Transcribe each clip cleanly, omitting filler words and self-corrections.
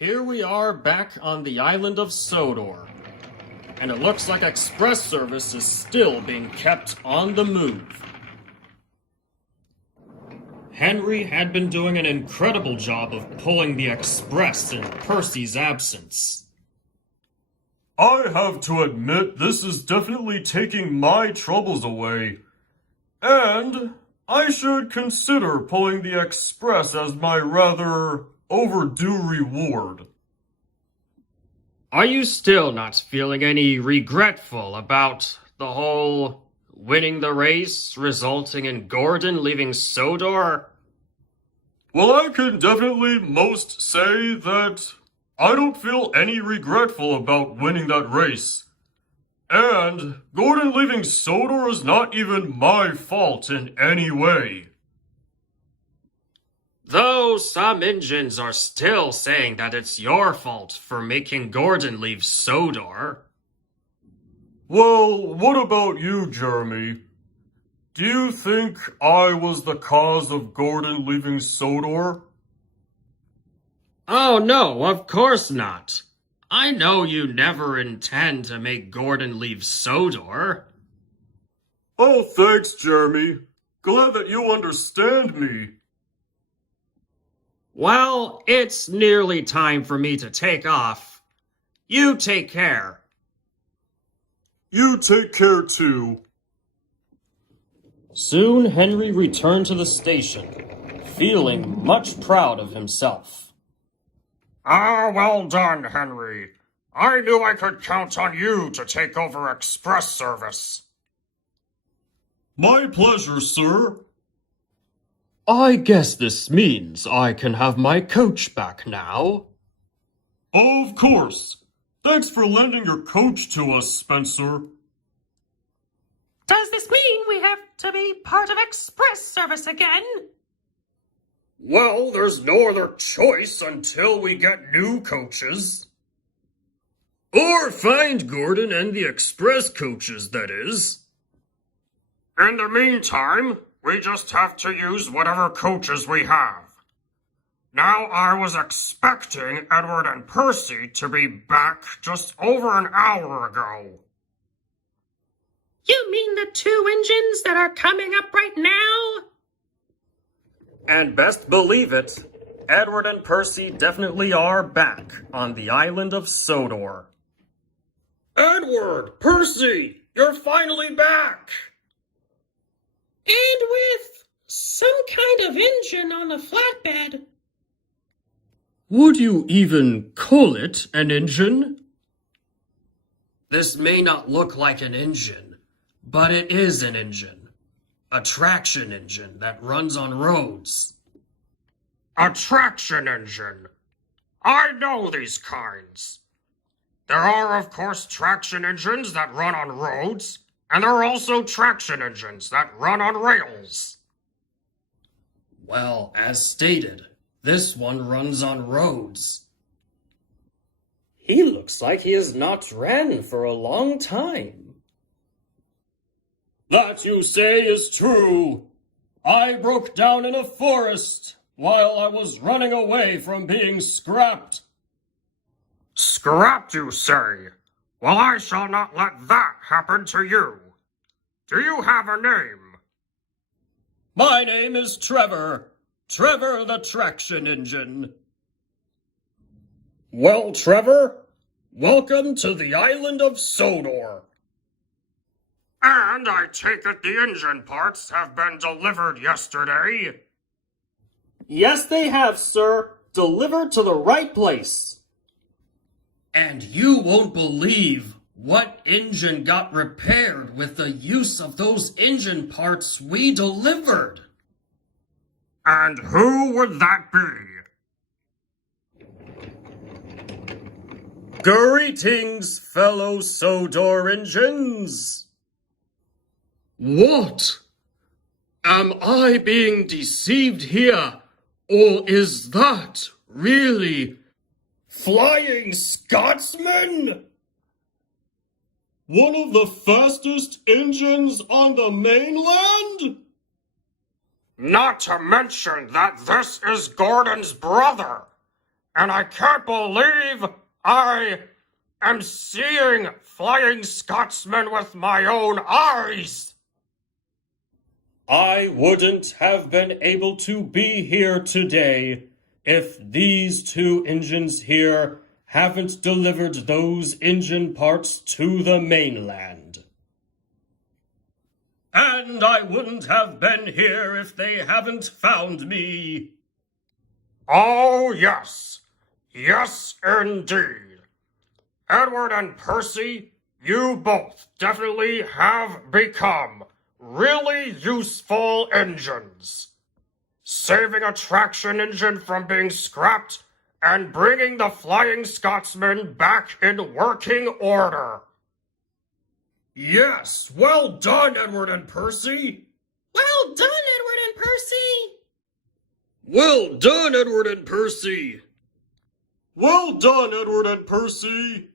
Here we are back on the island of Sodor, and it looks like express service is still being kept on the move. Henry had been doing an incredible job of pulling the express in Percy's absence. I have to admit this is definitely taking my troubles away. And I should consider pulling the express as my rather overdue reward. Are you still not feeling any regretful about the whole winning the race resulting in Gordon leaving Sodor? Well, I can definitely most say that I don't feel any regretful about winning that race. And Gordon leaving Sodor is not even my fault in any way. Though some engines are still saying that it's your fault for making Gordon leave Sodor. Well, what about you, Jeremy? Do you think I was the cause of Gordon leaving Sodor? Oh no, of course not. I know you never intend to make Gordon leave Sodor. Oh, thanks, Jeremy. Glad that you understand me. Well, it's nearly time for me to take off. You take care. You take care too. Soon Henry returned to the station, feeling much proud of himself. Ah, well done, Henry. I knew I could count on you to take over express service. My pleasure, sir. I guess this means I can have my coach back now. Of course. Thanks for lending your coach to us, Spencer. Does this mean we have to be part of express service again? Well, there's no other choice until we get new coaches. Or find Gordon and the express coaches, that is. In the meantime, we just have to use whatever coaches we have. Now, I was expecting Edward and Percy to be back just over an hour ago. You mean the two engines that are coming up right now? And best believe it, Edward and Percy definitely are back on the island of Sodor. Edward! Percy! You're finally back! And with some kind of engine on the flatbed. Would you even call it an engine? This may not look like an engine, but it is an engine. A traction engine that runs on roads. A traction engine. I know these kinds. There are, of course, traction engines that run on roads, and there are also traction engines that run on rails. Well, as stated, this one runs on roads. He looks like he has not ran for a long time. That you say is true. I broke down in a forest while I was running away from being scrapped. Scrapped, you say? Well, I shall not let that happen to you. Do you have a name? My name is Trevor. Trevor the Traction Engine. Well, Trevor, welcome to the island of Sodor. And I take it the engine parts have been delivered yesterday? Yes, they have, sir. Delivered to the right place. And you won't believe what engine got repaired with the use of those engine parts we delivered. And who would that be? Greetings, fellow Sodor engines. What? Am I being deceived here? Or is that really Flying Scotsman? One of the fastest engines on the mainland? Not to mention that this is Gordon's brother, and I can't believe I am seeing Flying Scotsman with my own eyes. I wouldn't have been able to be here today if these two engines here haven't delivered those engine parts to the mainland. And I wouldn't have been here if they haven't found me. Oh, yes. Yes, indeed. Edward and Percy, you both definitely have become really useful engines. Saving a traction engine from being scrapped and bringing the Flying Scotsman back in working order. Yes, well done, Edward and Percy. Well done, Edward and Percy! Well done, Edward and Percy. Well done, Edward and Percy.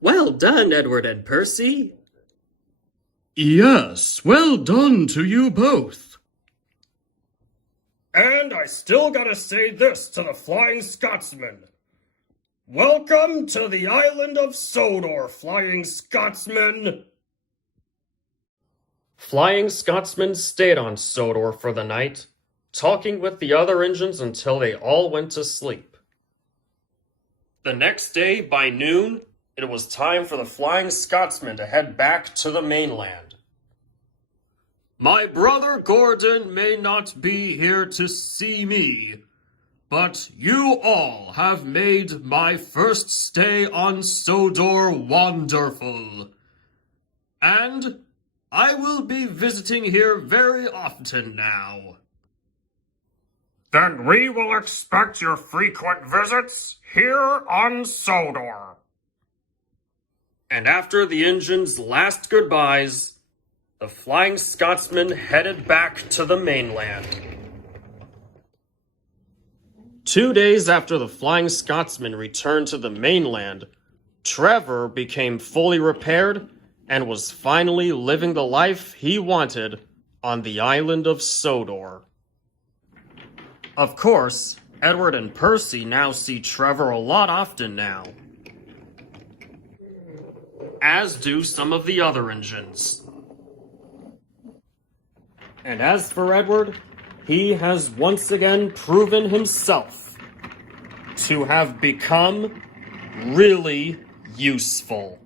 Well done, Edward and Percy. Yes, well done to you both. And I still gotta say this to the Flying Scotsman. Welcome to the island of Sodor, Flying Scotsman. Flying Scotsman stayed on Sodor for the night, talking with the other engines until they all went to sleep. The next day, by noon, it was time for the Flying Scotsman to head back to the mainland. My brother Gordon may not be here to see me, but you all have made my first stay on Sodor wonderful. And I will be visiting here very often now. Then we will expect your frequent visits here on Sodor. And after the engine's last goodbyes, the Flying Scotsman headed back to the mainland. 2 days after the Flying Scotsman returned to the mainland, Trevor became fully repaired and was finally living the life he wanted on the island of Sodor. Of course, Edward and Percy now see Trevor a lot often now, as do some of the other engines. And as for Edward, he has once again proven himself to have become really useful.